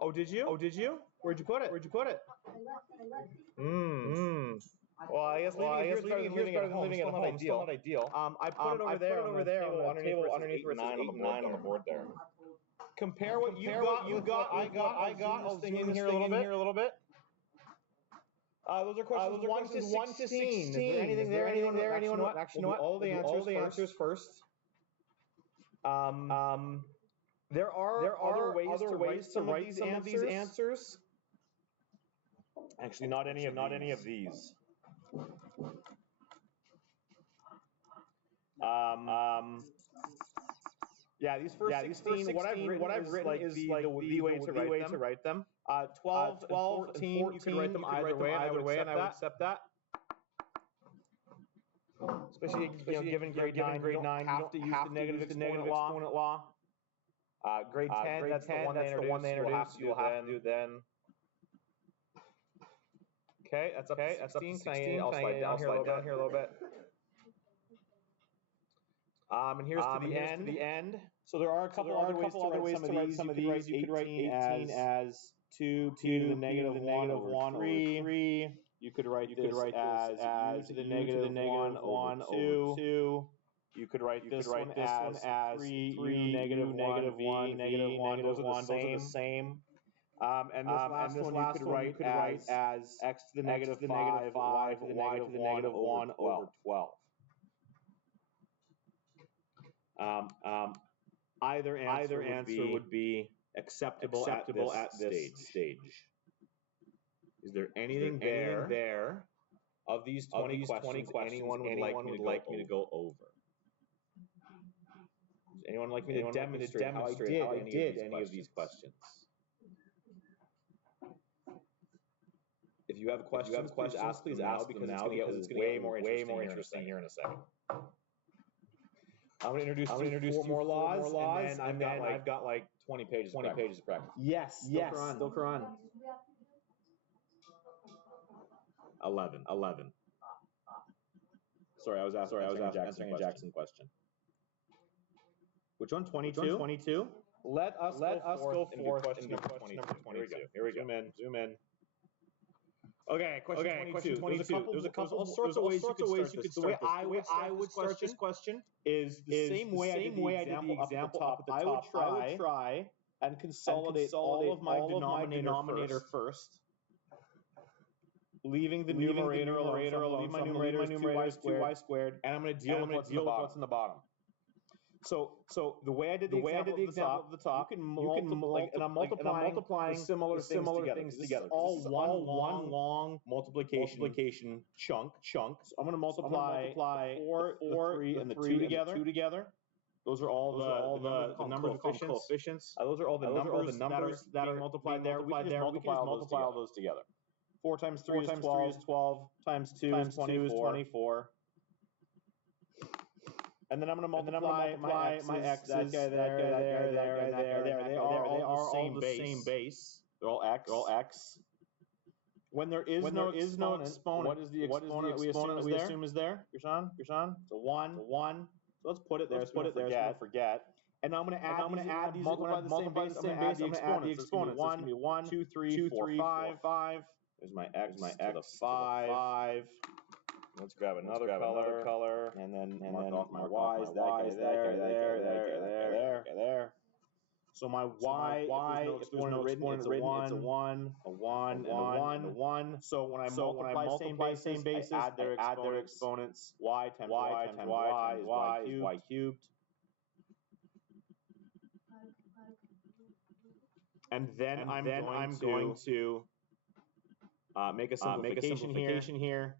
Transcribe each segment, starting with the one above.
Oh, did you? Where'd you put it? Well, I guess leaving here is better than living at home. Still not ideal. I put it over there on the table underneath where it says 8 and 9 on the board there. Compare what you got with what I got. I'll zoom in here a little bit. Those are questions 1 to 16. Is there anything there? Anyone? Actually, know what? All the answers first. There are other ways to write some of these answers. Actually, not any of these. Yeah, these first 16, what I've written is like the way to write them. 12, 14, you could write them either way, and I would accept that. Especially given grade 9, you don't have to use the negative exponent law. Grade 10, that's the one they introduced. You'll have to do then. Okay, that's up to 16. I'll slide down here a little bit. And here's to the end. So there are a couple other ways to write some of these. You could write 18 as 2 to the negative 1 over 3. You could write this as u to the negative 1 over 2. You could write this one as 3 negative 1 negative 1. Those are the same. And this last one you could write as x to the negative 5, y to the negative 1 over 12. Either answer would be acceptable at this stage. Is there anything there of these 20 questions anyone would like me to go over? Does anyone like me to demonstrate how I did any of these questions? If you have questions, please ask them now because it's going to get way more interesting here in a second. I'm going to introduce four more laws, and then I've got like 20 pages of practice. Yes, still Quran. 11. Sorry, I was answering a Jackson question. Which one? 22? Let us go forth into question number 22. Here we go. Zoom in. Okay, question 22. There's all sorts of ways you could start this. The way I would start this question is the same way I did the example up at the top. I would try and consolidate all of my denominator first, leaving the numerator alone. So I'll leave my numerator as 2y squared, and I'm going to deal with what's in the bottom. So the way I did the example at the top, you can I'm multiplying similar things together. It's all one long multiplication chunk. So I'm going to multiply 4, the 3, and the 2 together. Those are all the numbers of coefficients. Those are all the numbers that are multiplied there. We can just multiply all those together. 4 times 3 is 12. Times 2 is 24. And then I'm going to multiply my x's, that guy there. They are all the same base. They're all x. When there is no exponent, what is the exponent we assume is there? Gershan? It's a 1. So let's put it there. So we don't forget. And now I'm going to add these. Multiply the same base. I'm going to add the exponents. It's going to be 1, 2, 3, 4, 5. There's my x to the 5. Let's grab another color, and then mark off my y's. That guy's there. So my y, if there's no exponent written, it's a 1, a 1. So when I multiply same bases, I add their exponents. Y times y is y cubed. And then I'm going to make a simplification here.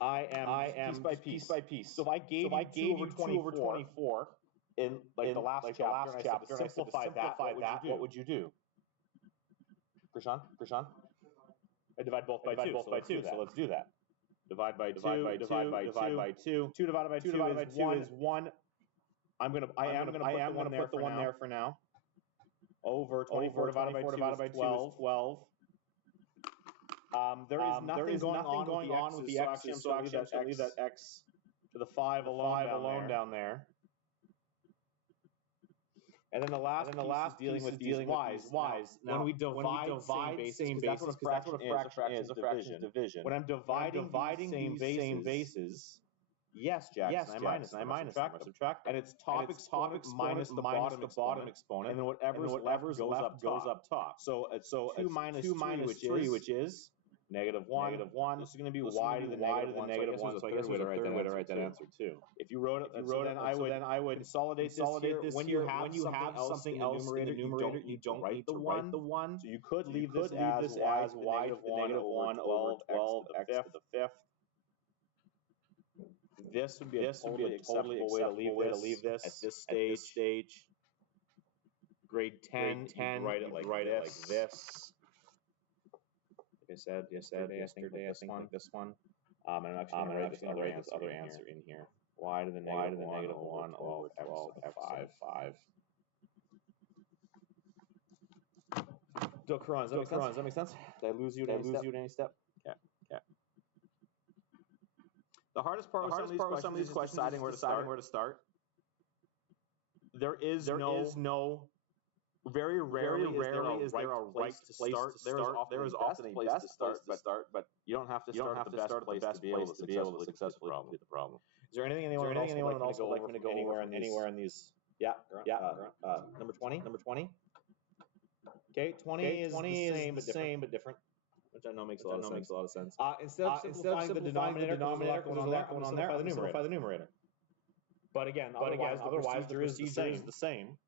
I am piece by piece. So if I gave you 2 over 24 in the last chapter, and I said to simplify that, what would you do? Gershan? I divide both by 2. So let's do that. Divide by 2. 2 divided by 2 is 1. I am going to put the 1 there for now. Over 24 divided by 2 is 12. There is nothing going on with the x's, so actually I'm going to leave that x to the 5 alone down there. And then the last piece is dealing with these y's. Now, when we divide same bases, because that's what a fraction is. A fraction is division. When I'm dividing these same bases, yes, Jackson, I minus them, I subtract them. And it's top exponent minus the bottom exponent, and then whatever's left goes up top. So 2 minus 3, which is -1. This is going to be y to the negative 1. So I guess there's a third way to write that answer too. If you wrote it, then I would consolidate this here. When you have something else in the numerator, you don't need to write the 1. So you could leave this as y to the negative 1 over 12x to the fifth. This would be a totally acceptable way to leave this at this stage. Grade 10, write it like this. Like I said yesterday, I think like this one. And I'm actually going to write this other answer in here. Y to the negative 1 over 12x 5. Does that make sense? Did I lose you at any step? Okay. The hardest part with some of these questions is deciding where to start. There is no very rarely is there a right place to start. There is often a best place to start, but you don't have to start at the best place to be able to successfully complete the problem. Is there anything anyone else would like me to go anywhere in these? Yeah. Number 20. Okay, 20 is the same but different. Which I know makes a lot of sense. Instead of simplifying the denominator, there's a lot going on there, I'm going to simplify the numerator. But again, otherwise the procedure is the same.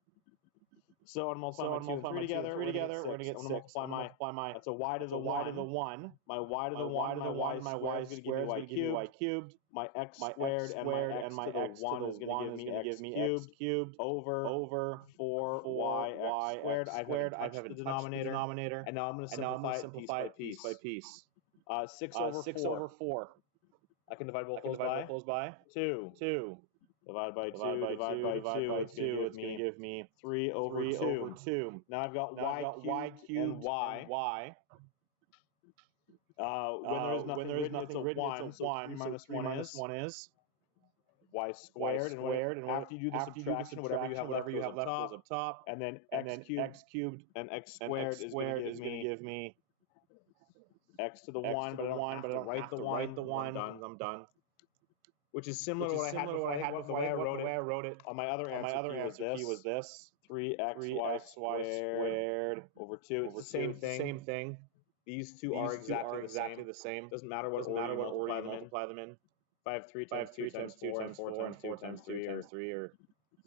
So I'm multiplying 2 and 3 together. We're going to get 6. Multiply my. That's a y to the 1. My y to the 1. My y is going to give me y cubed. My x squared and my x to the 1 is going to give me x cubed over 4y squared. I have the denominator. And now I'm going to simplify it piece by piece. 6 over 4. I can divide both those by 2. Divided by 2, it's going to give me 3 over 2. Now I've got y cubed and y. When there is nothing written, it's a 1. So 3 minus 1 is y squared. And after you do the subtraction, whatever you have left goes up top. And then x cubed and x squared is going to give me x to the 1, but I don't write the 1. I'm done. Which is similar to what I had before. The way I wrote it on my other answer key was this: 3xy squared over 2. It's the same thing. These two are exactly the same. Doesn't matter what order you multiply them in. 5 3 times 2 times 4 and 4 times 2 times 3 or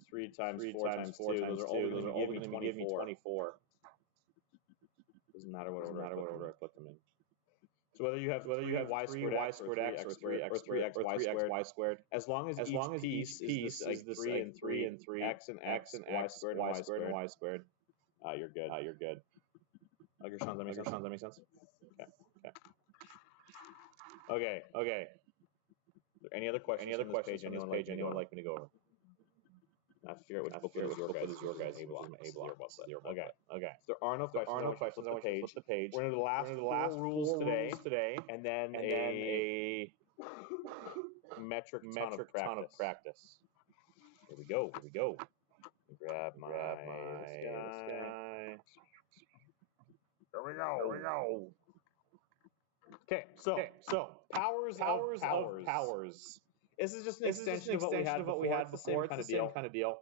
3 times 4 times 2. Those are all going to give me 24. Doesn't matter what order I put them in. So whether you have y squared x or 3x y squared, as long as each piece is the same, 3 and 3 x and y squared and y squared, you're good. Gershon, does that make sense? Okay. Are there any other questions on this page? Anyone would like me to go over? I have to figure out which book is your guys' A block. Okay. If there are no questions, I want you to flip the page. We're into the last 4 rules today, and then a metric ton of practice. Here we go. Grab my this guy. Here we go. Okay, so powers of powers. This is just an extension of what we had before. It's the same kind of deal.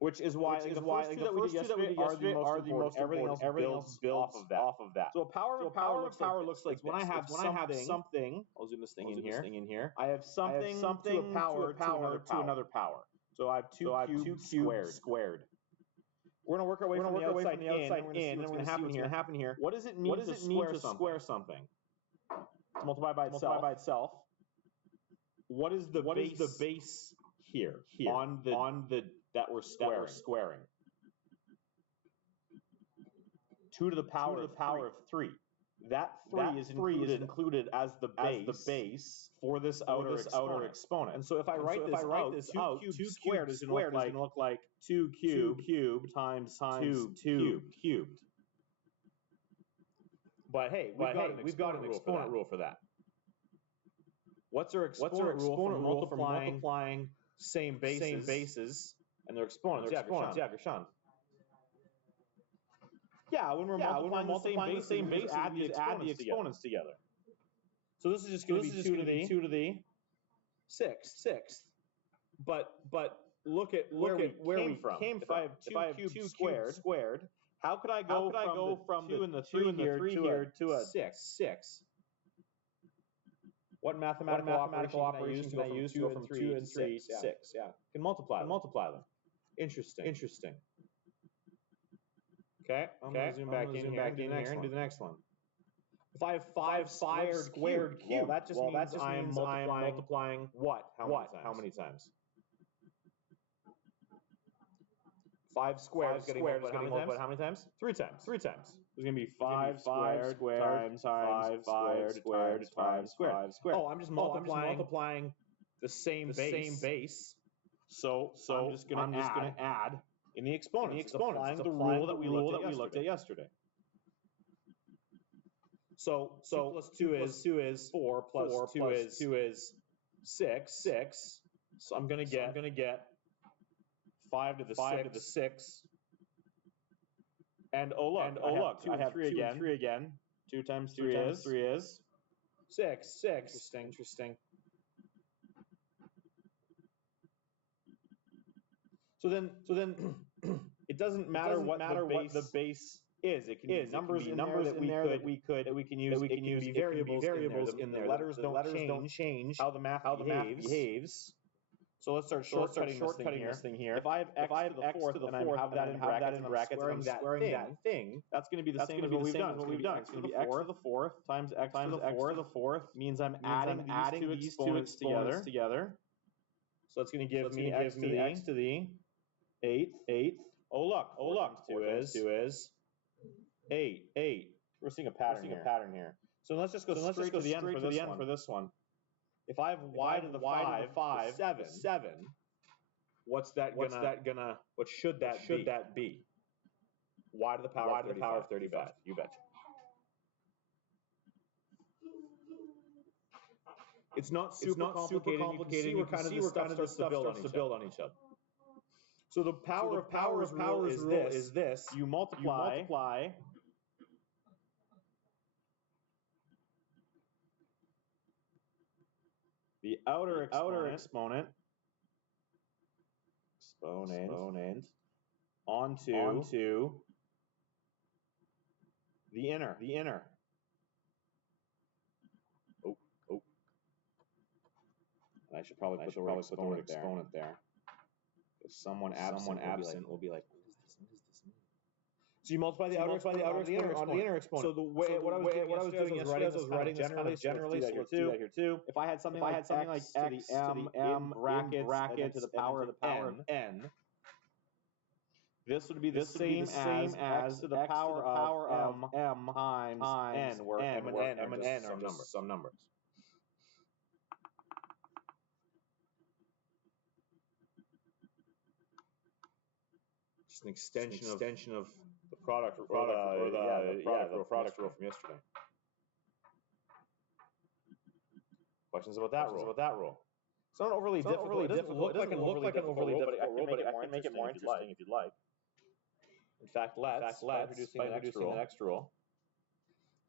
Which is why the first two that we did yesterday are the most important. Everything else builds off of that. So a power looks like when I have something. I'll zoom this thing in here. I have something to a power to another power. So I have 2 cubed squared. We're going to work our way from the outside in, and we're going to happen here. What does it mean to square something? To multiply by itself. What is the base here on the that we're squaring? 2 to the power of 3. That 3 is included as the base for this outer exponent. And so if I write this out, 2 squared is going to look like 2 cubed times 2 cubed. But hey, we've got an exponent rule for that. What's our exponent rule for multiplying same bases, and their exponents. Yeah, Gershon. Yeah, when we're multiplying the same base, we just add the exponents together. So this is just going to be 2 to the sixth. But look at where we came from. If I have 2 cubed squared, how could I go from the 2 and the 3 here to a 6? What mathematical operation can I use to go from 2 and 3 to 6? Yeah, can multiply them. Interesting. Okay, I'm going to zoom back in here and do the next one. If I have 5 squared cubed, well, that just means I'm multiplying what? How many times? 5 squared is getting multiplied how many times? 3 times. There's going to be 5 squared times 5 squared times 5 squared. Oh, I'm just multiplying the same base. So I'm just going to add in the exponents. Applying the rule that we looked at yesterday. So 2 plus 2 is 4 plus 2 is 6. So I'm going to get 5 to the 6. And oh look, I have 3 again. 2 times 3 is 6. Interesting. So then it doesn't matter what the base is. It can be numbers in there that we can use. It can be variables in there. The letters don't change how the math behaves. So let's start shortcutting this thing here. If I have x to the fourth and I have that in brackets and I'm squaring that thing, that's going to be the same as what we've done. It's going to be x to the fourth times x to the fourth means I'm adding these two exponents together. So that's going to give me x to the eighth. Oh look, 2 is 8. We're seeing a pattern here. So let's just go straight to the end for this one. If I have y to the 5, 7, what should that be? Y to the power of 35. You betcha. It's not super complicated. You can see we're kind of this stuff starts to build on each other. So the power of powers rule is this. You multiply the outer exponent onto the inner. Oh. And I should probably put the word exponent there. If someone absent will be like, what does this mean? So you multiply the outer exponent on the inner exponent. So what I was doing yesterday is writing this generally. So let's do that here too. If I had something like x to the m brackets to the power of n, this would be the same as x to the power of m times n, where m and n are just some numbers. Just an extension of the product rule from yesterday. Questions about that rule? It's not overly difficult. It doesn't look like an overly difficult rule, but I can make it more interesting if you'd like. In fact, let's by introducing the next rule.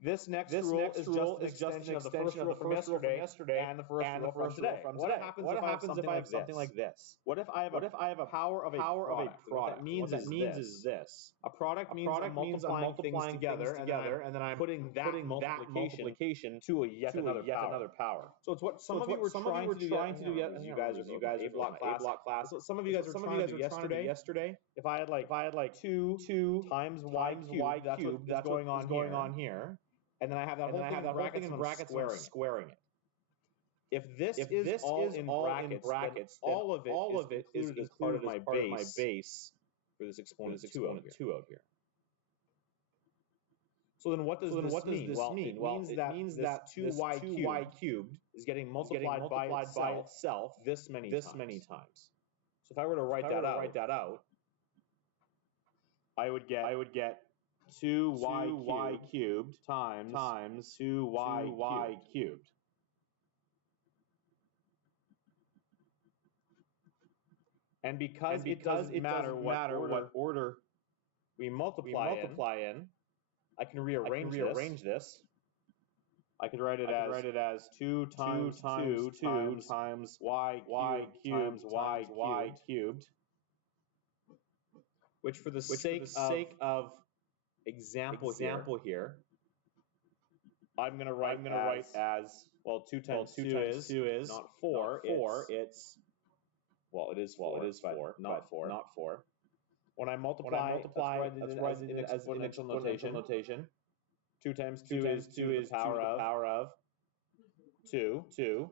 This next rule is just an extension of the first rule from yesterday and the first rule from today. What happens if I have something like this? What if I have a power of a product? What that means is this. A product means I'm multiplying things together, and then I'm putting that multiplication to yet another power. So it's what some of you were trying to do you guys are A block class. So some of you guys were trying to do yesterday. If I had 2 times y cubed, that's what's going on here. And then I have that whole thing in brackets and I'm squaring it. If this is all in brackets, all of it is included as part of my base for this exponent 2 out here. So then what does this mean? Well, it means that 2y cubed is getting multiplied by itself this many times. So if I were to write that out, I would get 2y cubed times 2y cubed. And because it doesn't matter what order we multiply in, I can rearrange this. I could write it as 2 times 2 times y cubed times y cubed, which for the sake of example here, I'm going to write as, well, 2 times 2 is not 4, it's well, it is 4, not 4. When I multiply, let's write it in exponential notation. 2 times 2 is the power of 2. So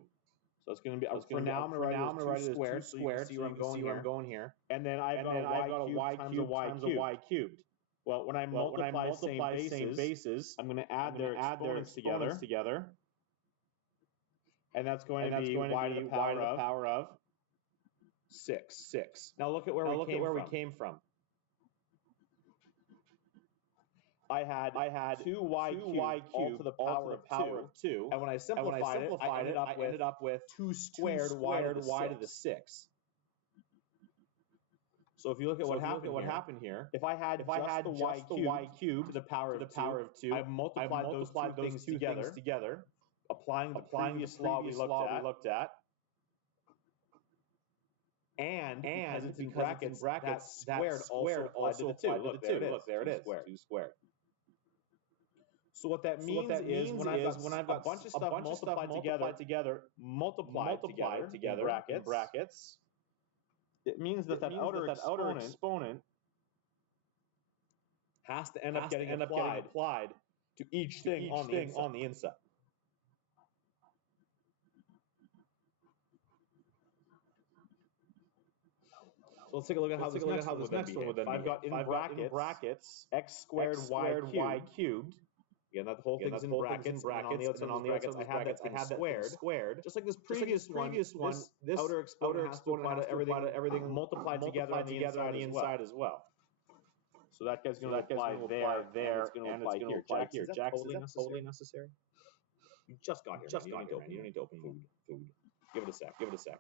it's going to be, for now, I'm going to write it as 2 squared, so you can see where I'm going here. And then I've got a y cubed times a y cubed. Well, when I multiply same bases, I'm going to add their exponents together. And that's going to be y to the power of 6. Now look at where we came from. I had 2y cubed all to the power of 2. And when I simplified it, I ended up with 2 squared y to the 6. So if you look at what happened here, if I had the y cubed to the power of 2, I multiplied those two things together, applying the previous law we looked at. And because it's in brackets, that squared also applied to the 2. Look, there it is, 2 squared. So what that means is when I've got a bunch of stuff multiplied together, in brackets, it means that outer exponent has to end up getting applied to each thing on the inside. So let's take a look at how this next one would then behave. If I've got in brackets x squared y cubed. Again, that the whole thing's in brackets, and on the outside of brackets, I had that squared. Just like this previous one, this outer exponent has to apply to everything multiplied together on the inside as well. So that guy's going to apply there, and it's going to apply here. Jack, is that totally necessary? You just got here. You don't need to open food. Give it a sec.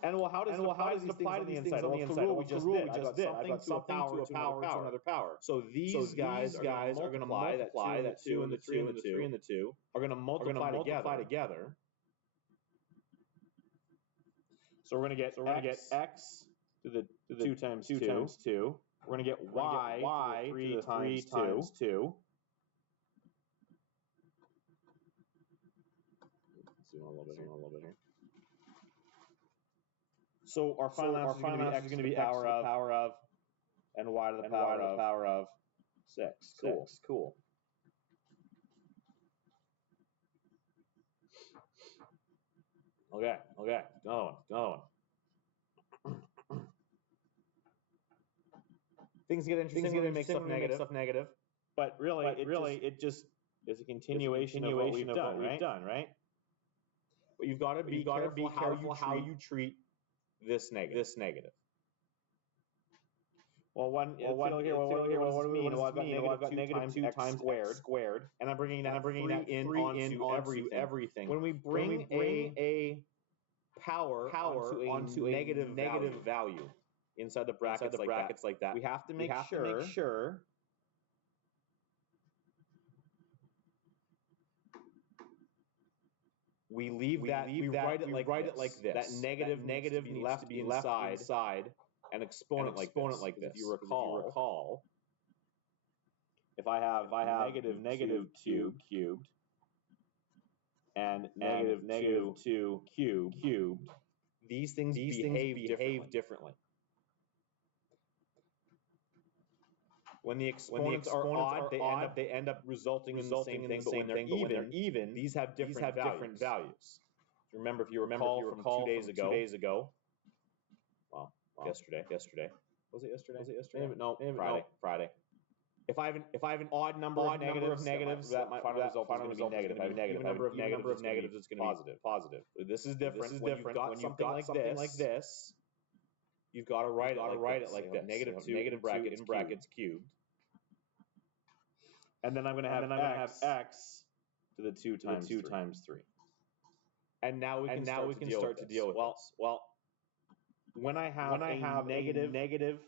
And well, how does it apply to these things on the inside? Well, it's the rule we just did. I got something to a power to another power. So these guys are going to multiply that 2 and the 3 and the 3 and the 2 are going to multiply together. So we're going to get x to the 2 times 2. We're going to get y to the 3 times 2. Zoom a little bit here. So our final answer is going to be x to the power of and y to the power of 6. Cool. Okay. Another one. Things get interesting when we make stuff negative. But really, it just is a continuation of what we've done, right? But you've got to be careful how you treat this negative. Well, what do we mean? Well, I've got negative 2 times squared, and I'm bringing that 3 into everything. When we bring a power onto a negative value inside the brackets like that, we have to make sure we write it like this. That negative needs to be left inside an exponent like this. If you recall, if I have negative 2 cubed and negative 2 cubed, these things behave differently. When the exponents are odd, they end up resulting in the same thing. But when they're even, these have different values. Remember, if you recall from 2 days ago. Well, yesterday. Was it yesterday? No, Friday. If I have an odd number of negatives, that final result is going to be negative. If I have a negative number of negatives, it's going to be positive. This is different. When you've got something like this, you've got to write it like this. Negative 2 in brackets cubed. And then I'm going to have x to the 2 times 3. And now we can start to deal with this. Well, when I have a negative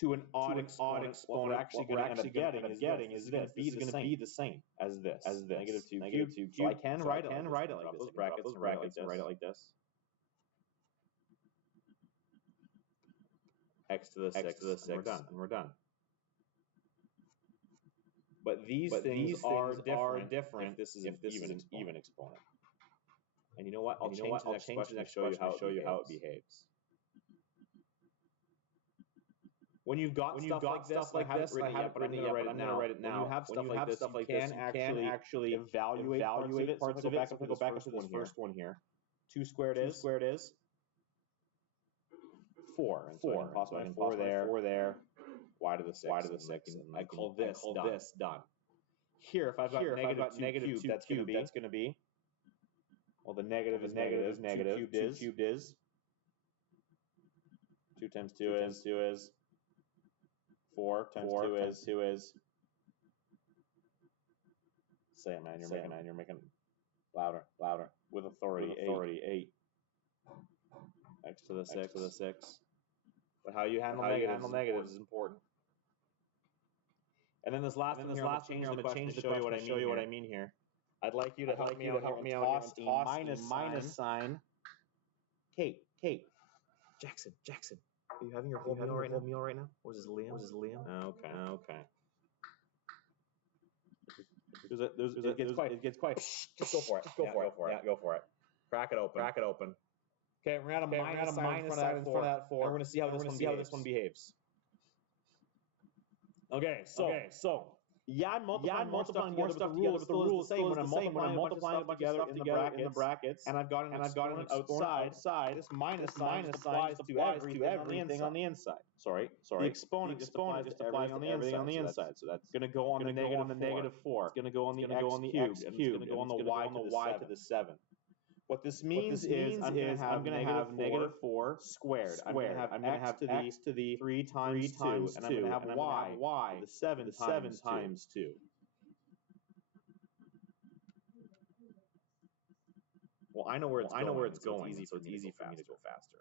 to an odd exponent, what we're actually going to end up getting is this. This is going to be the same as this. Negative 2 cubed. So I can write it like this. Those brackets and write it like this. X to the 6, and we're done. But these things are different if this is an even exponent. And you know what? I'll change the next question to show you how it behaves. When you've got stuff like this, I haven't written it yet, but I'm going to write it now. When you have stuff like this, you can actually evaluate parts of it. So go back to this first one here. 2 squared is 4. And so I can possibly 4 there. Y to the 6. I call this done. Here, if I've got negative 2 cubed, that's going to be, well, the negative is negative. 2 cubed is 2 times 2 is 4 times 2 is. Say it, man. You're making louder with authority. 8. X to the 6. But how you handle negatives is important. And then this last one here, I'm going to change the question to show you what I mean here. I'd like you to help me out and toss a minus sign. Kate, Jackson, are you having your whole meal right now? Or is this Liam? Okay. It gets quite. Just go for it. Go for it. Crack it open. Okay, we're at a minus sign in front of that 4. And we're going to see how this one behaves. Okay, so yeah, I'm multiplying more stuff together, but the rule is the same. When I'm multiplying a bunch of stuff together in the brackets, and I've got an exponent outside, this minus sign applies to everything on the inside. Sorry. The exponent just applies to everything on the inside. So that's going to go on the negative 4. It's going to go on the x cubed. It's going to go on the y to the 7. What this means is I'm going to have negative 4 squared. I'm going to have x to the 3 times 2, and I'm going to have y to the 7 times 2. Well, I know where it's going, so it's easy for me to go faster.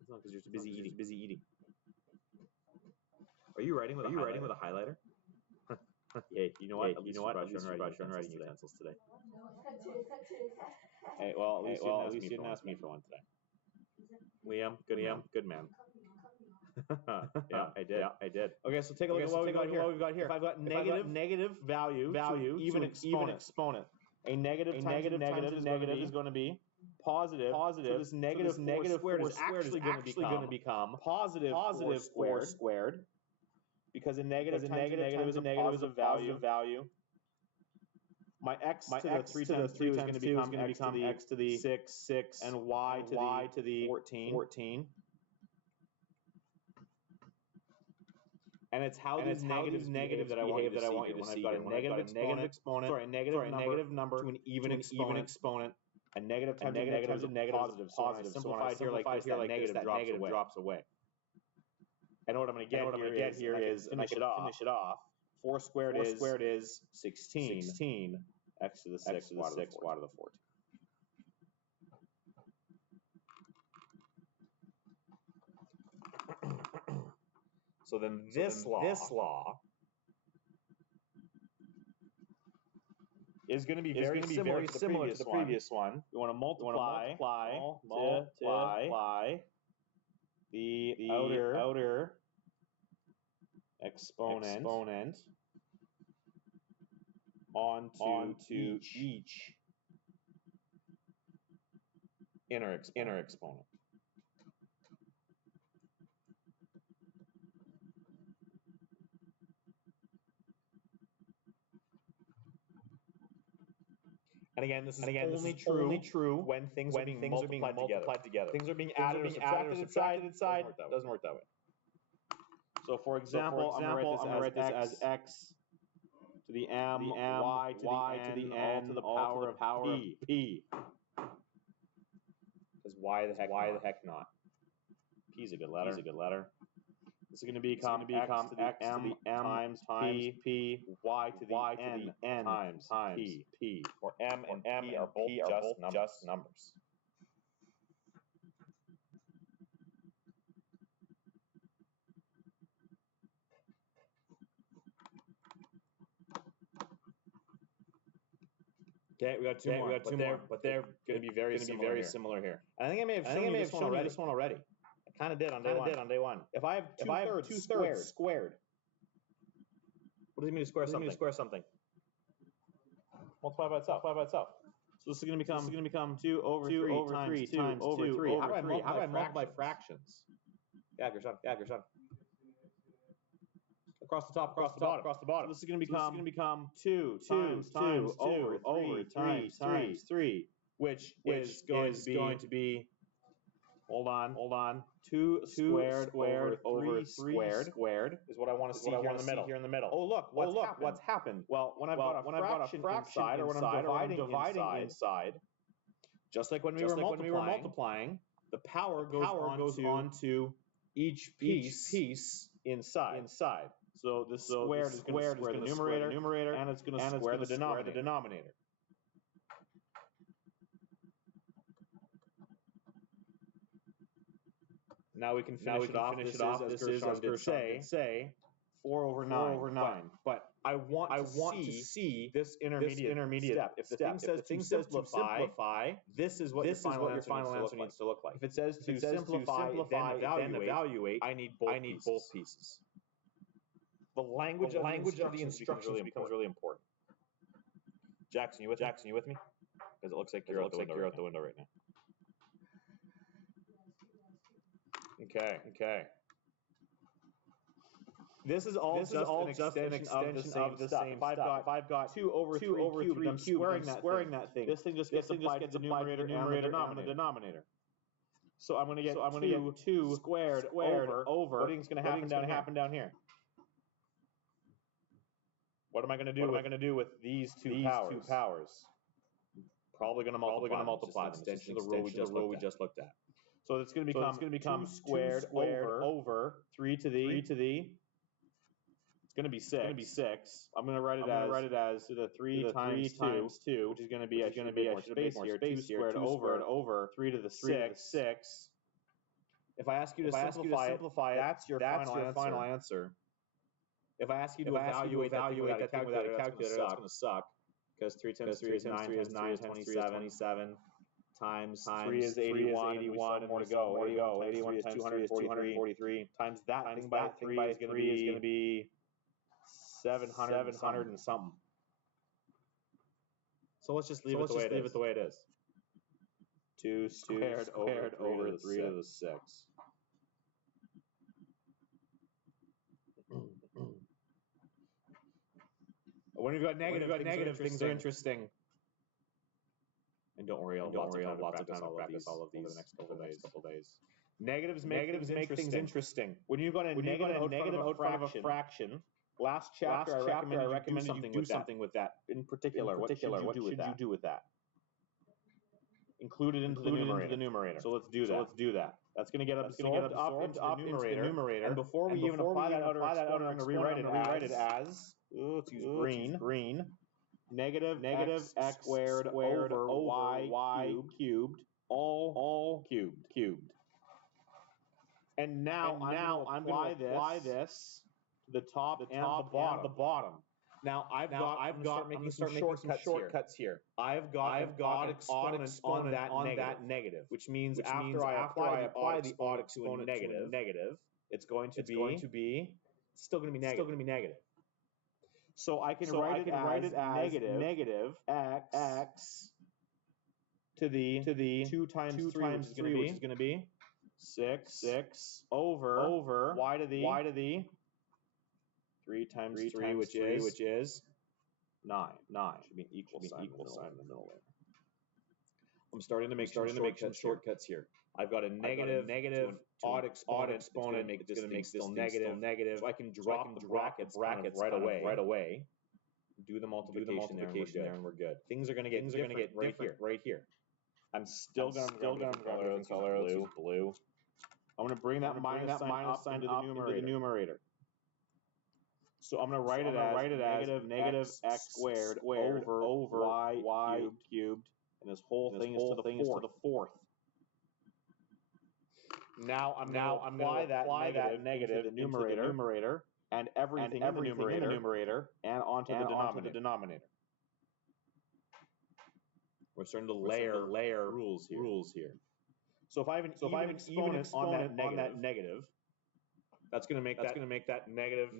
It's not because you're too busy eating. Are you writing with a highlighter? Hey, you know what? At least you're writing utensils today. Hey, well, at least you didn't ask me for one today. Liam, good man. Yeah, I did. Okay, so take a look at what we've got here. If I've got negative value to even exponent, a negative times negative is going to be positive. So this negative 4 is actually going to become positive 4 squared. Because a negative is a positive value. My x to the 3 times 2 is going to become x to the 6, and y to the 14. And it's how these negatives behave that I want you to see. When I've got a negative number to an even exponent, a negative times a negative is a positive. So when I simplify here like this, that negative drops away. And what I'm going to get here is finish it off. 4 squared is 16. X to the 6, y to the 14. So then this law is going to be very similar to the previous one. You want to multiply the outer exponent onto each inner exponent. And again, this is only true when things are being multiplied together. Things are being added or subtracted inside. Doesn't work that way. So for example, I'm going to write this as x to the m, y to the n, all to the power of p. Because why the heck not? P is a good letter. This is going to become x to the m times p, y to the n times p. Where m and p are both just numbers. Okay, we got two more, but they're going to be very similar here. And I think I may have shown you this one already. I kind of did on day one. If I have two-thirds squared, what does it mean to square something? Multiply by itself. So this is going to become 2 over 3 times 2 over 3. How do I multiply fractions? Yeah, Gershon. Across the top, across the bottom. So this is going to become 2 times 2 over 3 times 3, which is going to be, hold on, 2 squared over 3 squared is what I want to see here in the middle. Oh, look, what's happened? Well, when I've got a fraction inside, or when I'm dividing inside, just like when we were multiplying, the power goes on to each piece inside. So the squared is going to square the numerator, and it's going to square the denominator. Now we can finish it off. This is, as Gershon did say, 4 over 9. But I want to see this intermediate step. If the thing says to simplify, this is what your final answer needs to look like. If it says to simplify, then evaluate, I need both pieces. The language of the instructions becomes really important. Jackson, you with me? Because it looks like you're out the window right now. Okay. This is all just an extension of the same stuff. If I've got 2 over 3 cubed, I'm squaring that thing. This thing just gets applied to the numerator and the denominator. So I'm going to get 2 squared over. What is going to happen down here? What am I going to do with these two powers? Probably going to multiply them. Extension of the rule we just looked at. So it's going to become 2 squared over 3 to the. It's going to be 6. I'm going to write it as to the 3 times 2, which is going to be I should have made more space here. 2 squared over 3 to the 6. If I ask you to simplify it, that's your final answer. If I ask you to evaluate that thing with a calculator, that's going to suck. Because 3 times 3 is 9 times 27 times 3 is 81, more to go. 81 times 243 times that thing by 3 is going to be 700 and something. So let's just leave it the way it is. 2 squared over 3 to the 6. When you've got negative, things are interesting. And don't worry, I'll have lots of time to practice all of these over the next couple days. Negatives make things interesting. When you've got a negative out front of a fraction, last chapter I recommended you do something with that. In particular, what should you do with that? Include it into the numerator. So let's do that. That's going to get absorbed up into the numerator. And before we even apply that outer exponent, I'm going to rewrite it as, let's use green. Negative x squared over y cubed, all cubed. And now I'm going to apply this to the top and the bottom. Now I'm going to start making some shortcuts here. I've got an exponent on that negative, which means after I apply the odd exponent to a negative, it's going to be still going to be negative. So I can write it as negative x to the 2 times 3, which is going to be 6 over y to the 3 times 3, which is 9. Should be an equal sign in the middle there. I'm starting to make some shortcuts here. I've got a negative odd exponent make this thing still negative. So I can drop the brackets right away. Do the multiplication there, and we're good. Things are going to get different right here. I'm still going to color blue. I'm going to bring that minus sign up into the numerator. So I'm going to write it as negative x squared over y cubed, and this whole thing is to the fourth. Now I'm going to apply that negative into the numerator and everything in the numerator and onto the denominator. We're starting to layer rules here. So if I have an even exponent on that negative, that's going to make that negative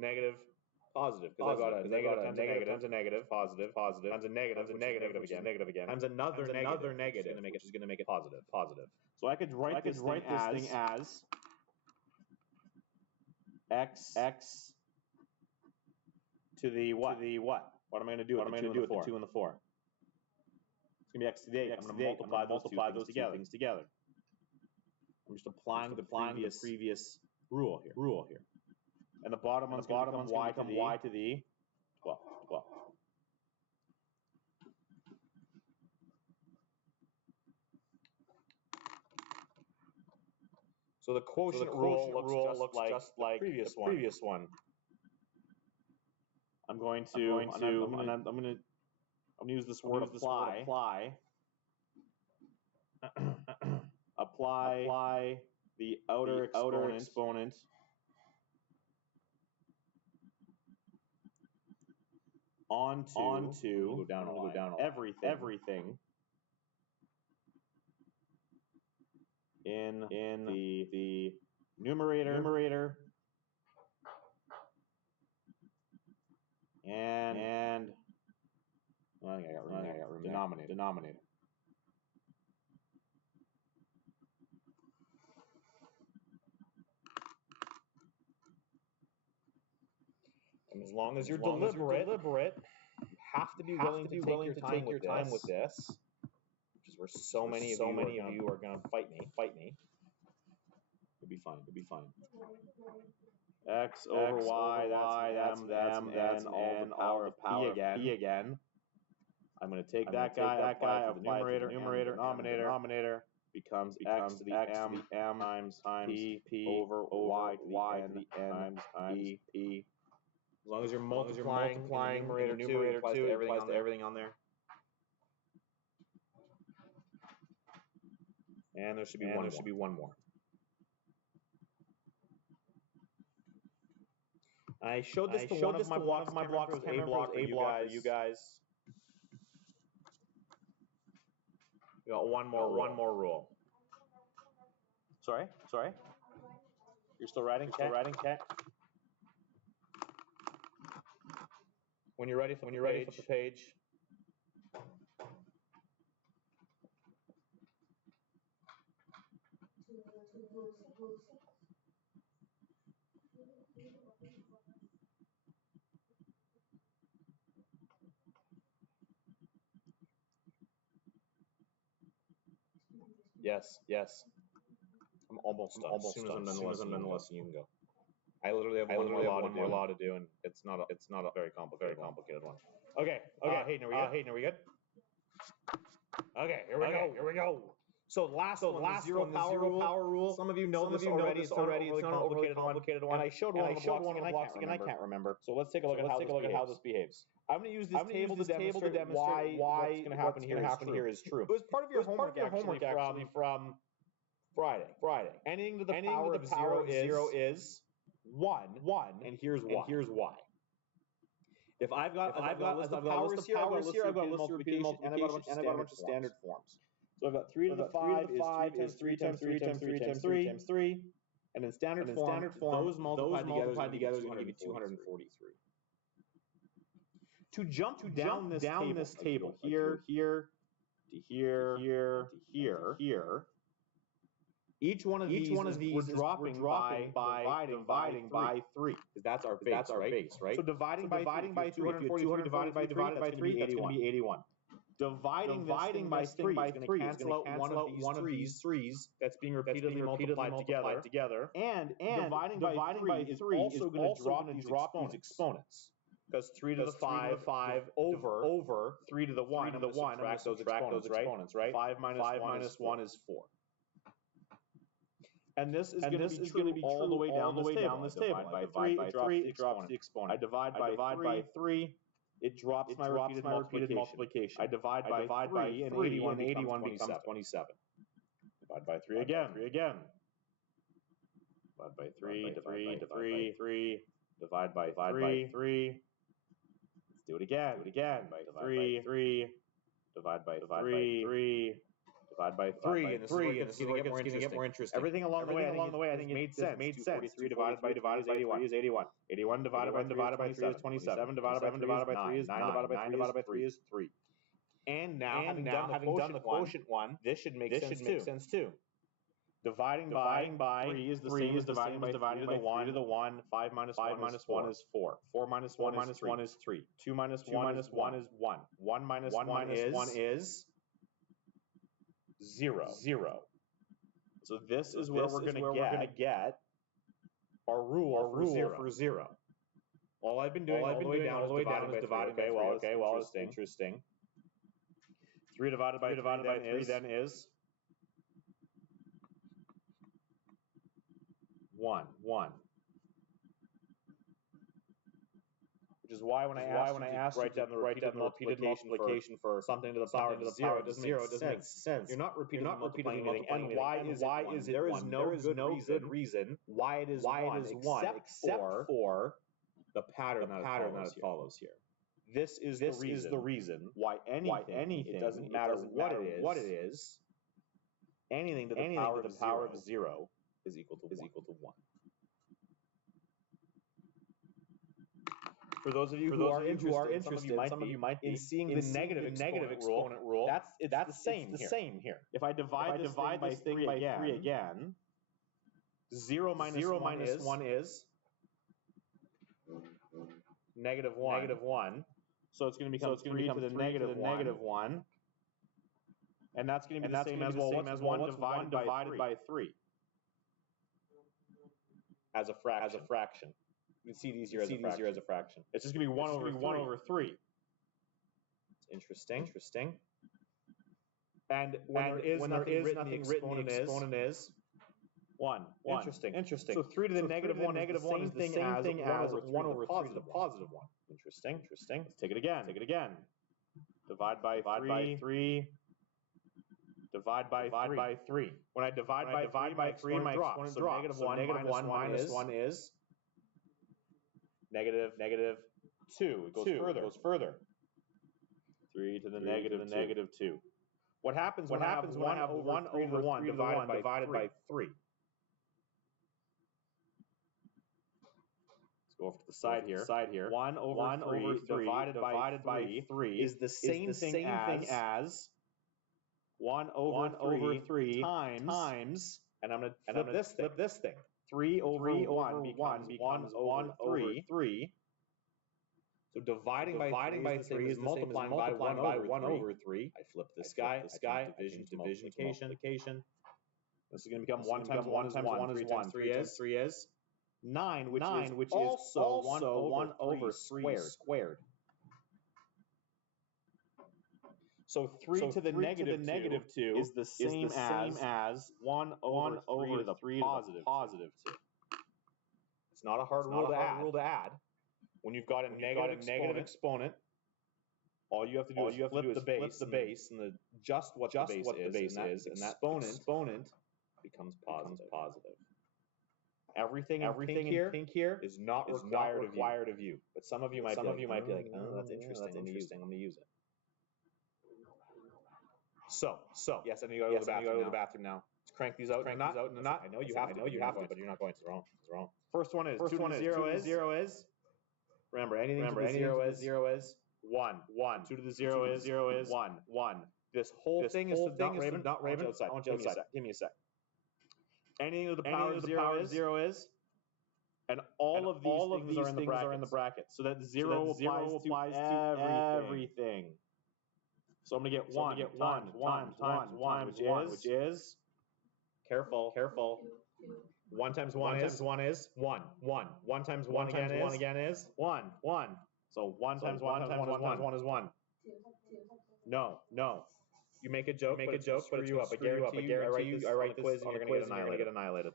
positive, because I've got a negative times a negative, positive times a negative again, times another negative, which is going to make it positive. So I could write this thing as x to the what? What am I going to do with the 2 and the 4? It's going to be x to the 8. I'm going to multiply those two things together. I'm just applying the previous rule here. And the bottom one's going to become y to the 12. So the quotient rule looks just like the previous one. I'm going to use this word apply. Apply the outer exponent onto go down everything in the numerator and I think I got room denominator. And as long as you're deliberate, you have to be willing to take your time with this, which is where so many of you are going to fight me. It'll be fine. X over y, that's m, then all the power of p again. I'm going to take that guy, apply to the numerator, denominator becomes x to the m times p over y to the n times p. As long as you're multiplying numerator 2, it applies to everything on there. And there should be one more. I showed this to one of my blocks. It was A block for you guys. We got one more rule. Sorry. You're still writing, Kat? When you're ready, flip the page. Yes. I'm almost done. As soon as I'm done the lesson, you can go. I literally have one more law to do, and it's not a very complicated one. Okay. Hayden, are we good? Okay, here we go. So last one, the zero power rule. Some of you know this already. It's not a complicated one. And I showed one of the blocks, and I can't remember. So let's take a look at how this behaves. I'm going to use this table to demonstrate why what's going to happen here is true. It was part of your homework actually from Friday. Anything to the power of zero is 1, and here's why. If I've got a list of powers here, I've got a list of multiplication, and I've got a bunch of standard forms. So I've got 3 to the 5 is 3 times 3 times 3 times 3 times 3. And in standard form, those multiplied together is going to give you 243. To jump down this table, here to here, each one of these we're dropping by dividing by 3. Because that's our base, right? So dividing by 3, if you have 200 divided by 3, that's going to be 81. Dividing by 3 is going to cancel out one of these 3's that's being repeatedly multiplied together. And dividing by 3 is also going to drop these exponents. Because 3 to the 5 over 3 to the 1, I'm going to subtract those exponents, right? 5 minus 1 is 4. And this is going to be all the way down this table. I divide by 3, it drops the exponent. I divide by 3, it drops my repeated multiplication. I divide by 3, and 81 becomes 27. Divide by 3 again. Divide by 3, divide by 3, divide by 3. Let's do it again. Divide by 3, divide by 3. Divide by 3, and this is where it's going to get more interesting. Everything along the way, I think it made sense. 243 divided by 3 is 81. 81 divided by 3 is 27. Divided by 3 is 9. 9 divided by 3 is 3. And now, having done the quotient one, this should make sense too. Dividing by 3 is the same as dividing by 3 to the 1. 5 minus 1 is 4. 4 minus 1 is 3. 2 minus 1 is 1. 1 minus 1 is 0. So this is where we're going to get our rule for 0. All I've been doing all the way down is dividing by 3. Okay, well, it's interesting. 3 divided by 3 then is 1. Which is why when I asked you to write down the repeated multiplication for something to the power of 0, it doesn't make sense. You're not repeatedly multiplying anything. And why is it 1? There is no good reason why it is 1 except for the pattern that it follows here. This is the reason why anything, it doesn't matter what it is, anything to the power of 0 is equal to 1. For those of you who are interested, some of you might be in seeing the negative exponent rule. That's the same here. If I divide this thing by 3 again, 0 minus 1 is negative 1. So it's going to become 3 to the negative 1. And that's going to be the same as 1 divided by 3. As a fraction. You can see these here as a fraction. It's just going to be 1 over 3. It's interesting. And when there is nothing written, the exponent is 1. Interesting. So 3 to the negative 1 is the same thing as 1 over 3 to the positive 1. Interesting. Let's take it again. Divide by 3. Divide by 3. When I divide by 3, my exponent drops. So negative 1 is negative 2. It goes further. 3 to the negative 2. What happens when I have 1 over 1 divided by 3? Let's go off to the side here. 1 over 3 divided by 3 is the same thing as 1 over 3 times, and I'm going to flip this thing. 3 over 1 becomes 1 over 3. So dividing by 3 is multiplying by 1 over 3. I flip this guy. Division to multiplication. This is going to become 1 times 1 times 3 is 9, which is also 1 over 3 squared. So 3 to the negative 2 is the same as 1 over 3 to the positive 2. It's not a hard rule to add. When you've got a negative exponent, all you have to do is flip the base and just what the base is, and that exponent becomes positive. Everything in pink here is not required of you. But some of you might be like, oh, that's interesting. Let me use it. So yes, and you go to the bathroom now. Let's crank these out. I know you have to, but you're not going to. It's wrong. First one is 2 to the 0 is. Remember, anything to the 0 is 1. 2 to the 0 is 1. This whole thing is not Raven. I want you outside. Give me a sec. Anything to the power of 0 is. And all of these things are in the bracket. So that 0 applies to everything. So I'm going to get 1 times 1, which is, careful. 1 times 1 is 1. 1 times 1 again is 1. So 1 times 1 is 1. No. You make a joke, but it'll screw you up. I guarantee you, I write the quiz and you're going to get annihilated.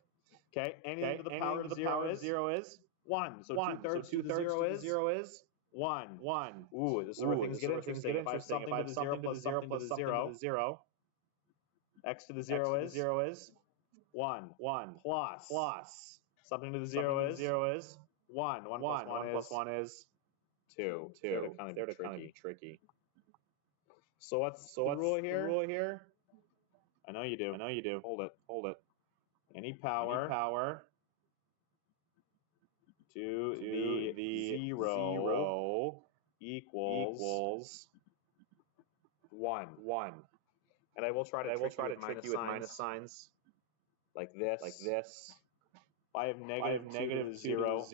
Okay, anything to the power of 0 is 1. So 2/3 to the 0 is 1. 1. Ooh, this is where things get interesting. If I have something to the 0 plus something to the 0, x to the 0 is 1. 1 plus something to the 0 is 1. 1 plus 1 is 2. They're kind of tricky. So what's the rule here? I know you do. Hold it. Any power to the 0 equals 1. And I will try to trick you with minus signs like this. If I have negative 0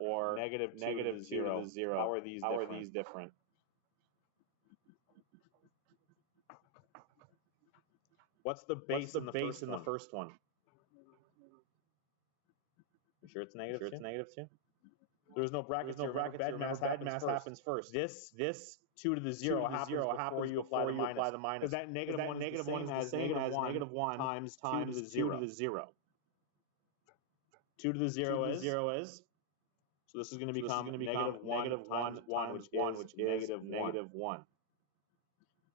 or negative 2 to the 0, how are these different? What's the base in the first one? You sure it's negative 2? There's no brackets. Bed mass happens first. This 2 to the 0 happens before you apply the minus. Because that negative 1 has negative 1 times 2 to the 0. 2 to the 0 is. So this is going to become negative 1 times 1, which is negative 1.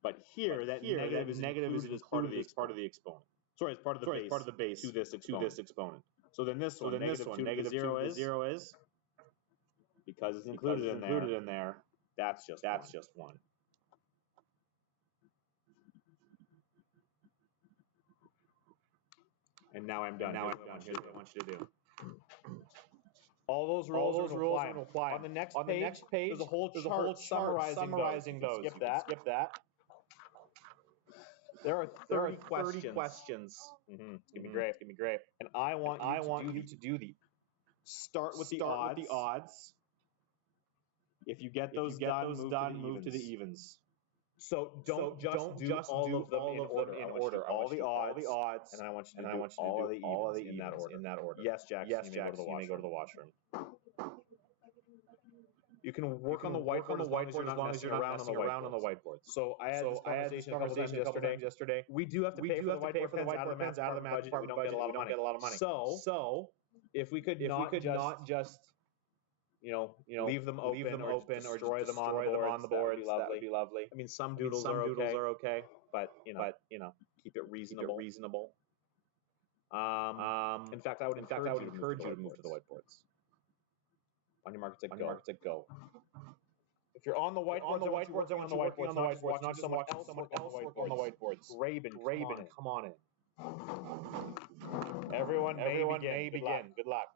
But here, that negative is part of the exponent. Sorry, it's part of the base to this exponent. So then this one, negative 0 is, because it's included in there, that's just 1. And now I'm done. Here's what I want you to do. All those rules are going to apply. On the next page, there's a whole chart summarizing those. Skip that. There are 30 questions. It's gonna be great. And I want you to do the start with the odds. If you get those done, move to the evens. So don't just do all of them in order. All the odds, and I want you to do all of the evens in that order. Yes, Jack. You may go to the washroom. You can work on the whiteboard as long as you're not messing around on the whiteboard. So I had this conversation a couple times yesterday. We do have to pay for the whiteboard pens out of the math department. We don't get a lot of money. So if we could not just leave them open or destroy them on the board, that would be lovely. I mean, some doodles are okay, but keep it reasonable. In fact, I would encourage you to move to the whiteboards. On your mark, set, go. If you're on the whiteboards, I want you working on the whiteboards, not someone else work on the whiteboards. Raven, come on in. Everyone may begin. Good luck.